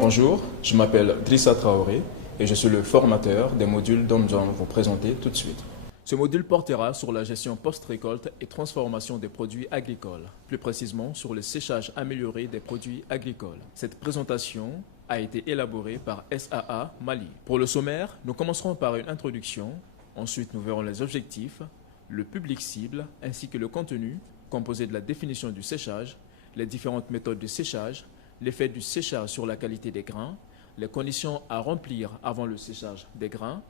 Bonjour, je m'appelle Drissa Traoré et je suis le formateur des modules dont nous allons vous présenter tout de suite. Ce module portera sur la gestion post-récolte et transformation des produits agricoles, plus précisément sur le séchage amélioré des produits agricoles. Cette présentation a été élaborée par SAA Mali. Pour le sommaire, nous commencerons par une introduction, ensuite nous verrons les objectifs, le public cible ainsi que le contenu composé de la définition du séchage, les différentes méthodes de séchage, l'effet du séchage sur la qualité des grains, les conditions à remplir avant le séchage des grains,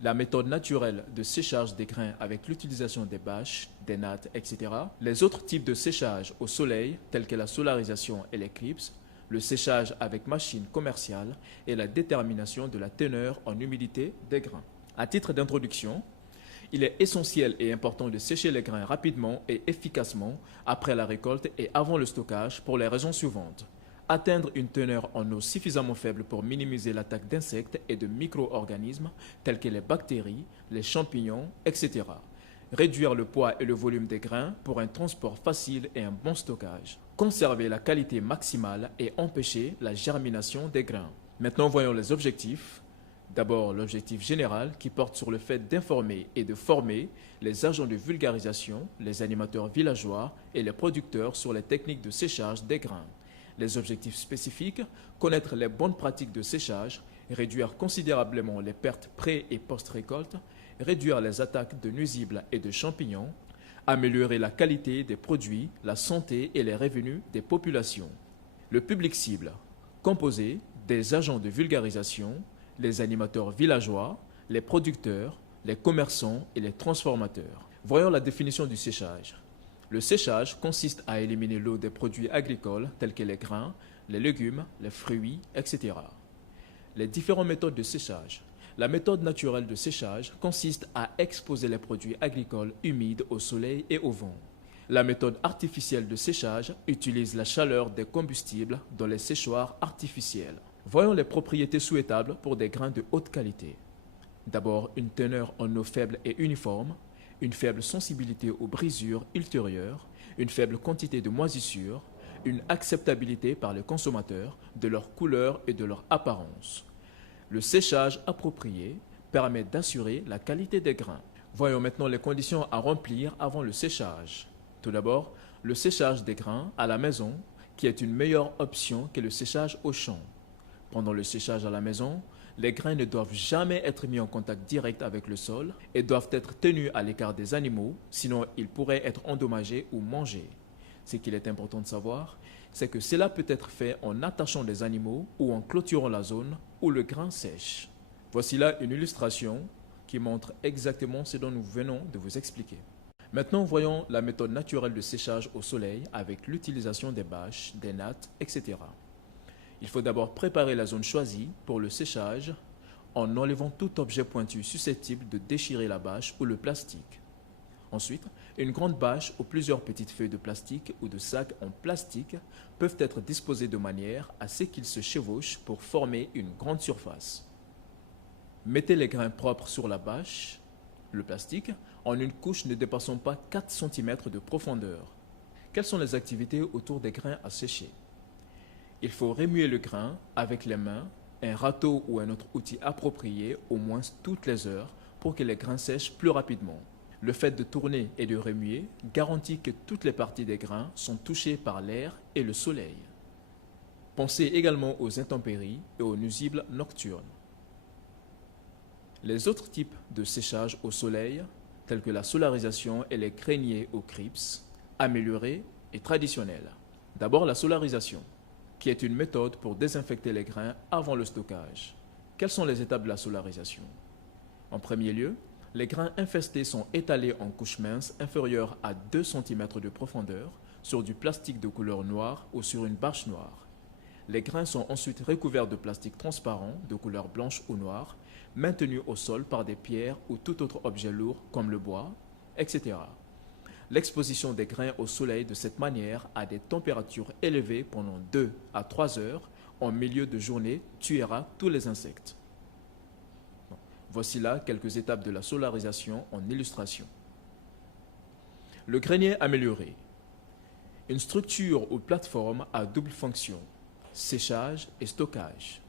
la méthode naturelle de séchage des grains avec l'utilisation des bâches, des nattes, etc., les autres types de séchage au soleil tels que la solarisation et l'éclipse, le séchage avec machine commerciale et la détermination de la teneur en humidité des grains. À titre d'introduction, il est essentiel et important de sécher les grains rapidement et efficacement après la récolte et avant le stockage pour les raisons suivantes. Atteindre une teneur en eau suffisamment faible pour minimiser l'attaque d'insectes et de micro-organismes tels que les bactéries, les champignons, etc. Réduire le poids et le volume des grains pour un transport facile et un bon stockage. Conserver la qualité maximale et empêcher la germination des grains. Maintenant, voyons les objectifs. D'abord, l'objectif général qui porte sur le fait d'informer et de former les agents de vulgarisation, les animateurs villageois et les producteurs sur les techniques de séchage des grains. Les objectifs spécifiques, connaître les bonnes pratiques de séchage, réduire considérablement les pertes pré- et post-récolte, réduire les attaques de nuisibles et de champignons, améliorer la qualité des produits, la santé et les revenus des populations. Le public cible, composé des agents de vulgarisation, les animateurs villageois, les producteurs, les commerçants et les transformateurs. Voyons la définition du séchage. Le séchage consiste à éliminer l'eau des produits agricoles tels que les grains, les légumes, les fruits, etc. Les différentes méthodes de séchage. La méthode naturelle de séchage consiste à exposer les produits agricoles humides au soleil et au vent. La méthode artificielle de séchage utilise la chaleur des combustibles dans les séchoirs artificiels. Voyons les propriétés souhaitables pour des grains de haute qualité. D'abord, une teneur en eau faible et uniforme, une faible sensibilité aux brisures ultérieures, une faible quantité de moisissures, une acceptabilité par les consommateurs de leur couleur et de leur apparence. Le séchage approprié permet d'assurer la qualité des grains. Voyons maintenant les conditions à remplir avant le séchage. Tout d'abord, le séchage des grains à la maison, qui est une meilleure option que le séchage au champ. Pendant le séchage à la maison, les grains ne doivent jamais être mis en contact direct avec le sol et doivent être tenus à l'écart des animaux, sinon ils pourraient être endommagés ou mangés. Ce qu'il est important de savoir, c'est que cela peut être fait en attachant des animaux ou en clôturant la zone où le grain sèche. Voici là une illustration qui montre exactement ce dont nous venons de vous expliquer. Maintenant, voyons la méthode naturelle de séchage au soleil avec l'utilisation des bâches, des nattes, etc. Il faut d'abord préparer la zone choisie pour le séchage en enlevant tout objet pointu susceptible de déchirer la bâche ou le plastique. Ensuite, une grande bâche ou plusieurs petites feuilles de plastique ou de sacs en plastique peuvent être disposées de manière à ce qu'ils se chevauchent pour former une grande surface. Mettez les grains propres sur la bâche, le plastique, en une couche ne dépassant pas 4 cm de profondeur. Quelles sont les activités autour des grains à sécher ? Il faut remuer le grain avec les mains, un râteau ou un autre outil approprié au moins toutes les heures pour que les grains sèchent plus rapidement. Le fait de tourner et de remuer garantit que toutes les parties des grains sont touchées par l'air et le soleil. Pensez également aux intempéries et aux nuisibles nocturnes. Les autres types de séchage au soleil, tels que la solarisation et les greniers au CRIPS, améliorés et traditionnels. D'abord la solarisation, qui est une méthode pour désinfecter les grains avant le stockage. Quelles sont les étapes de la solarisation? En premier lieu, les grains infestés sont étalés en couches minces inférieures à 2 cm de profondeur sur du plastique de couleur noire ou sur une bâche noire. Les grains sont ensuite recouverts de plastique transparent de couleur blanche ou noire, maintenus au sol par des pierres ou tout autre objet lourd comme le bois, etc. L'exposition des grains au soleil de cette manière à des températures élevées pendant 2 à 3 heures en milieu de journée tuera tous les insectes. Voici là quelques étapes de la solarisation en illustration. Le grenier amélioré. Une structure ou plateforme à double fonction. Séchage et stockage.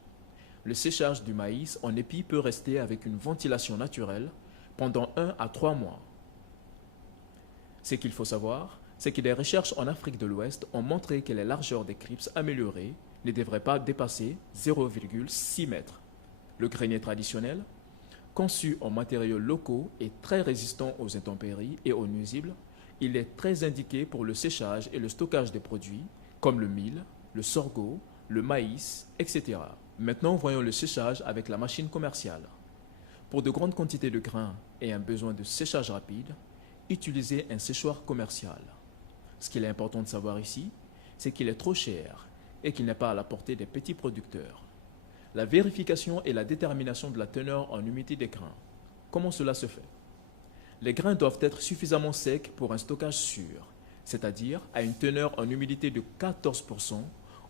Le séchage du maïs en épi peut rester avec une ventilation naturelle pendant 1 à 3 mois. Ce qu'il faut savoir, c'est que des recherches en Afrique de l'Ouest ont montré que les largeurs des crips améliorées ne devraient pas dépasser 0,6 mètres. Le grenier traditionnel, conçu en matériaux locaux et très résistant aux intempéries et aux nuisibles, il est très indiqué pour le séchage et le stockage des produits comme le mil, le sorgho, le maïs, etc. Maintenant, voyons le séchage avec la machine commerciale. Pour de grandes quantités de grains et un besoin de séchage rapide, utilisez un séchoir commercial. Ce qu'il est important de savoir ici, c'est qu'il est trop cher et qu'il n'est pas à la portée des petits producteurs. La vérification et la détermination de la teneur en humidité des grains. Comment cela se fait? Les grains doivent être suffisamment secs pour un stockage sûr, c'est-à-dire à une teneur en humidité de 14%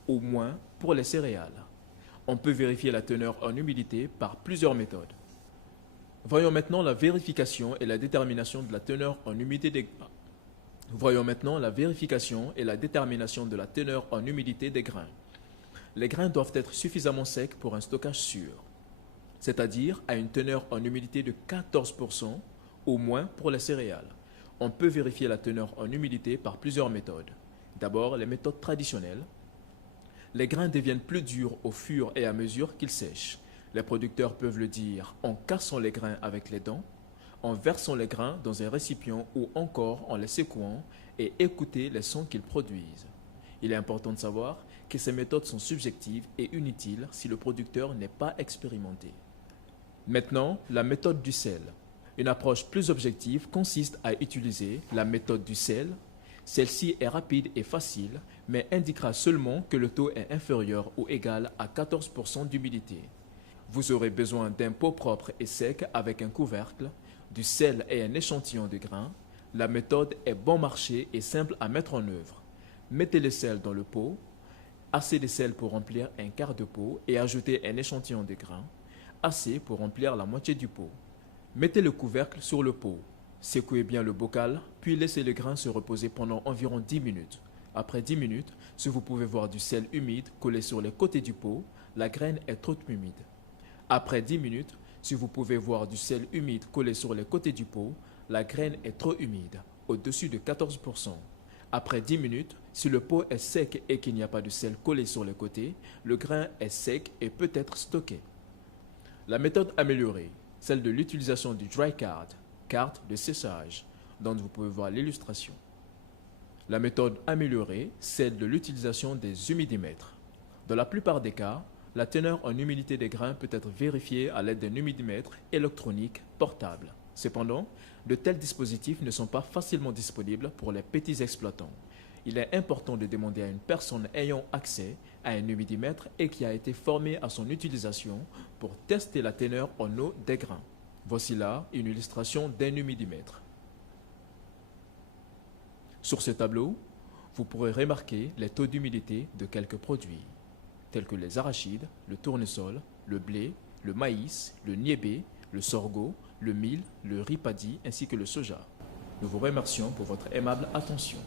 au moins pour les céréales. On peut vérifier la teneur en humidité par plusieurs méthodes. Voyons maintenant la vérification et la détermination de la teneur en humidité des grains. Les grains doivent être suffisamment secs pour un stockage sûr, c'est-à-dire à une teneur en humidité de 14% au moins pour les céréales. On peut vérifier la teneur en humidité par plusieurs méthodes. D'abord, les méthodes traditionnelles. Les grains deviennent plus durs au fur et à mesure qu'ils sèchent. Les producteurs peuvent le dire en cassant les grains avec les dents, en versant les grains dans un récipient ou encore en les secouant et écouter les sons qu'ils produisent. Il est important de savoir que ces méthodes sont subjectives et inutiles si le producteur n'est pas expérimenté. Maintenant, la méthode du sel. Une approche plus objective consiste à utiliser la méthode du sel. Celle-ci est rapide et facile, mais indiquera seulement que le taux est inférieur ou égal à 14% d'humidité. Vous aurez besoin d'un pot propre et sec avec un couvercle, du sel et un échantillon de grains. La méthode est bon marché et simple à mettre en œuvre. Mettez le sel dans le pot, assez de sel pour remplir un quart de pot et ajoutez un échantillon de grains, assez pour remplir la moitié du pot. Mettez le couvercle sur le pot. Secouez bien le bocal, puis laissez le grain se reposer pendant environ 10 minutes. Après 10 minutes, si vous pouvez voir du sel humide collé sur les côtés du pot, la graine est trop humide. Après 10 minutes, si vous pouvez voir du sel humide collé sur les côtés du pot, la graine est trop humide, au-dessus de 14%. Après 10 minutes, si le pot est sec et qu'il n'y a pas de sel collé sur les côtés, le grain est sec et peut être stocké. La méthode améliorée, celle de l'utilisation du dry card, carte de séchage, dont vous pouvez voir l'illustration. La méthode améliorée, celle de l'utilisation des humidimètres. Dans la plupart des cas, la teneur en humidité des grains peut être vérifiée à l'aide d'un humidimètre électronique portable. Cependant, de tels dispositifs ne sont pas facilement disponibles pour les petits exploitants. Il est important de demander à une personne ayant accès à un humidimètre et qui a été formée à son utilisation pour tester la teneur en eau des grains. Voici là une illustration d'un humidimètre. Sur ce tableau, vous pourrez remarquer les taux d'humidité de quelques produits, tels que les arachides, le tournesol, le blé, le maïs, le niébé, le sorgho, le mil, le riz paddy ainsi que le soja. Nous vous remercions pour votre aimable attention.